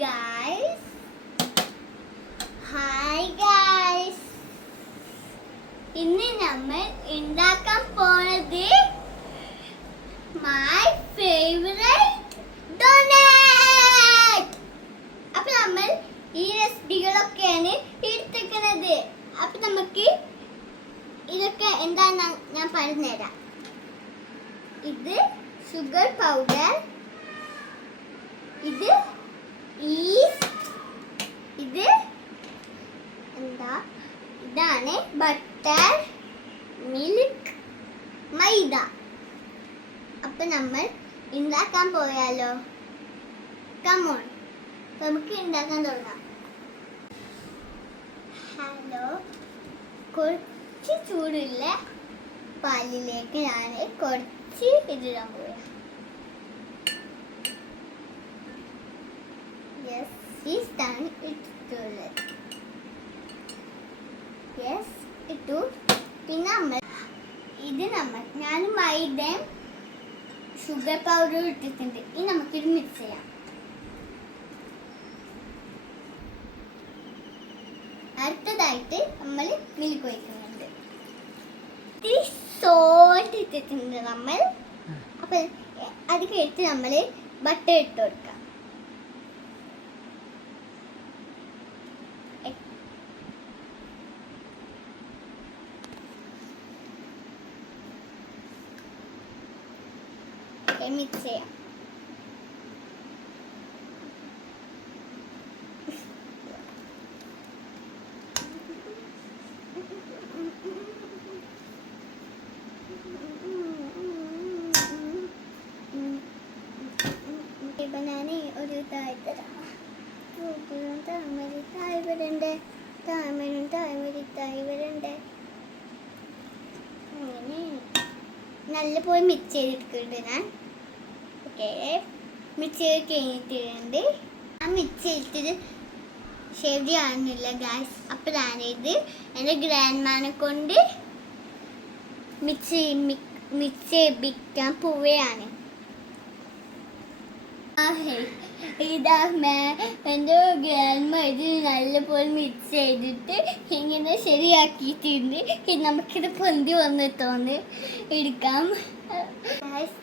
guys. Hi guys. ഇന്ന് നമ്മൾ ഉണ്ടാക്കാൻ പോണത് my favorite donut. അപ്പോൾ നമ്മൾ ഈ റെസിപ്പികളൊക്കെയാണ് എടുത്തിരിക്കുന്നത്. അപ്പോൾ നമുക്ക് ഇതൊക്കെ എന്താണെന്ന് ഞാൻ പറഞ്ഞുതരാം. ഇത് ഷുഗർ പൗഡർ, ഇത് ഈസ്റ്റ്, ഇത് ഇതാണ് ബട്ടർ, മിൽക്ക്, മൈദ. അപ്പൊ നമ്മൾ ഉണ്ടാക്കാൻ പോയാലോ? കമോൺ, നമുക്ക് ഉണ്ടാക്കാൻ തുടങ്ങാം. ഹലോ, കുറച്ച് ചൂടുള്ള പാലിലേക്ക് ഞാൻ കുറച്ച് ഇതിടാൻ പോയാ. ഈസ്റ്റാണ് ഇട്ടിട്ടുള്ളത്. ഇട്ടു. പിന്നെ ഞാൻ മൈദയും ഷുഗർ പൗഡറും ഇട്ടിട്ടുണ്ട്. ഇനി നമുക്കിത് മിക്സ് ചെയ്യാം. അടുത്തതായിട്ട് നമ്മൾ മിൽക്ക് ഒഴിക്കുന്നുണ്ട്. ഇത്തിരി സോൾട്ട് ഇട്ടിട്ടുണ്ട് നമ്മൾ. അപ്പൊ അത് കഴിച്ച് നമ്മൾ ബട്ടർ ഇട്ട് കൊടുക്കാം. മിക്സ് ചെയ്യാം. ഇപ്പൊ ഞാൻ ഒരു താഴെ വരണ്ടേ, അങ്ങനെ നല്ലപോലെ മിക്സ് ചെയ്തെടുക്കുന്നുണ്ട് ഞാൻ. ഓക്കെ, മിക്സ് ചെയ്ത് കഴിഞ്ഞിട്ടുണ്ട്. ആ മിക്സ് ചെയ്തിട്ട് ശരിയാകുന്നില്ല ഗായ്സ്. അപ്പോൾ ഞാനിത് എൻ്റെ ഗ്രാൻഡ്മാനെ കൊണ്ട് മിക്സ് ചെയ്യിപ്പിക്കാൻ പോവുകയാണ്. ഇതാ എൻ്റെ ഗ്രാൻഡ്മ ഇത് നല്ലപോലെ മിക്സ് ചെയ്തിട്ട് ഇങ്ങനെ ശരിയാക്കിയിട്ടുണ്ട്. നമുക്കിത് പൊന്തി വന്നിട്ടോന്ന് എടുക്കാം.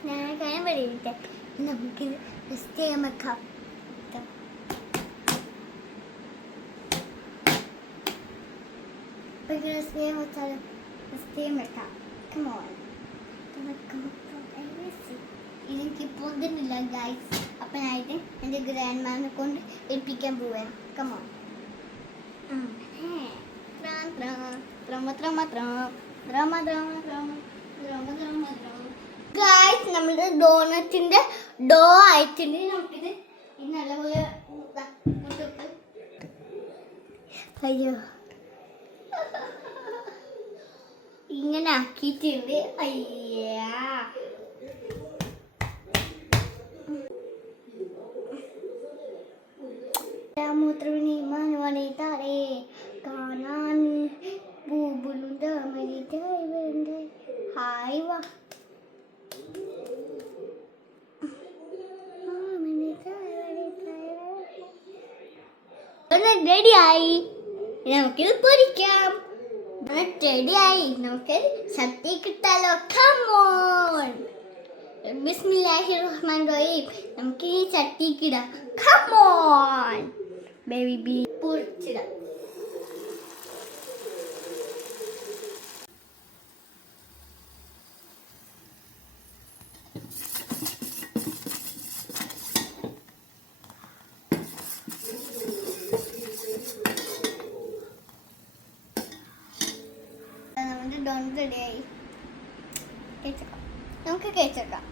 ഞാൻ കാര്യം പറയട്ടെ, നമുക്കിത് റെസ്റ്റ് ചെയ്യാൻ വെക്കാം. എനിക്ക് പൊന്തുന്നില്ല ഗൈസ്. അപ്പം ഞാനായിട്ട് എൻ്റെ ഗ്രാൻഡ്മാനെ കൊണ്ട് ഏൽപ്പിക്കാൻ പോവാം. കമോൺ. ഗൈസ്, നമ്മുടെ ഡോണറ്റിന്റെ ഡോ ആയിട്ടുണ്ട്. നമുക്കിത് നല്ലപോലെ അയ്യോ ഇങ്ങനെ ആക്കിയിട്ടുണ്ട്. അയ്യാ, മൂത്രവിനി മനവണിതാരേ കാണാൻ ബൂബുലുണ്ട് മരിതേ. ഹായ് വാ, റെഡിയായി. നമുക്കിത് പൊരിക്കാം. റെഡിയായി. നമുക്ക് ചട്ടി കിട്ടാലോ. കമോൺ. ബിസ്മില്ലാഹിർ റഹ്മാനിർ റഹീം. നമുക്ക് ഈ ചട്ടിക്കിടാം. Come on baby, പൊരിച്ചിടാം. നമ്മുടെ ഡോണറ്റ് റെഡിയായി. നമുക്ക് കഴിച്ചേക്കാം.